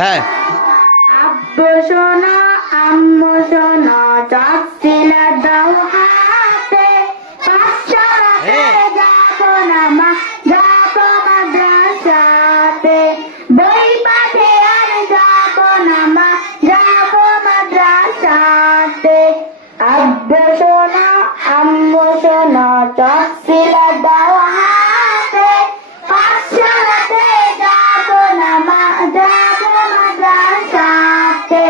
হ্যাঁ। আব্বু শোনো আম্মু শোনো চকসিলা দাও হাতে, পাঠশালাতে যাবো না মা, যাবো মাদ্রাসাতে। বই পাঠে আর যাবো না মা, যাবো মাদ্রাসাতে। আব্বু শোনো আম্মু শোনো চকসিলা দাও হাতে, পাঠশালাতে যাবো না মা, যাবো মাদ্রাসাতে।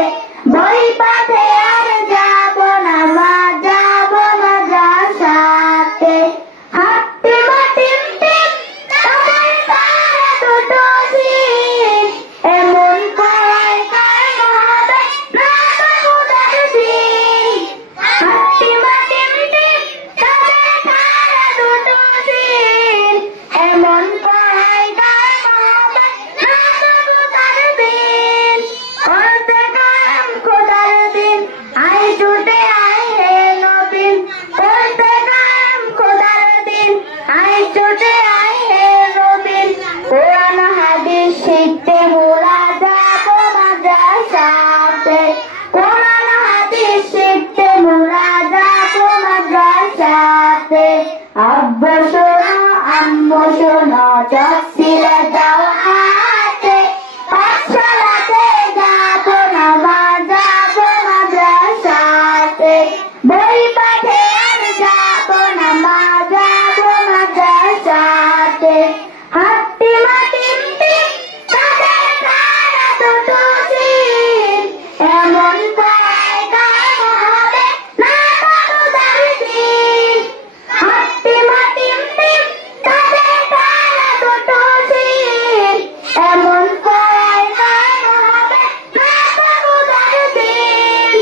বই পাঠে আর যাবো না মা, যাবো মাদ্রাসাতে। হাট্টি মাটিম টিম তাদের পায়ে দুটো দিন, এমন পড়ায় কার হবে না বাবুদের দিন। হাট্টি মাটিম টিম তাদের পায়ে দুটো দিন, এমন পড়ায় কার হবে না বাবুদের দিন। ওরতে কায়েম খোদার দিন, আই ছুটে আয় হে নবীন। ওরতে কায়েম খোদার দিন, আই ছুটে আয় হে নবীন। কোরআন হাদিস শিখতে মোরা যাবো মাদ্রাসাতে, কোরআন হাদিস শিখতে মোরা যাবো মাদ্রাসাতে। আব্বু শোনো আম্মু শোনো চকসিলা দাও হাতে, পাঠশালাতে যাবো না মা, যাবো মাদ্রাসাতে। বই পাঠে আর যাবো না মা, যাবো মাদ্রাসাতে। হাট্টি মাটিম টিম তাদের পায়ে দুটো দিন, এমন পড়ায় কার হবে না বাবুদের দিন। হাট্টি মাটিম টিম তাদের পায়ে দুটো দিন, এমন পড়ায় কার হবে না বাবুদের দিন।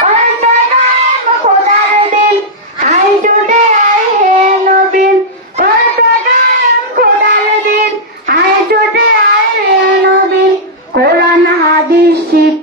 ওরতে কায়েম খোদার দিন, আই ছুটে আয় হে নবীন। ওরতে কায়েম খোদার দিন, আই ছুটে আয় হে নবীন। কোরআন হাদিস শিখ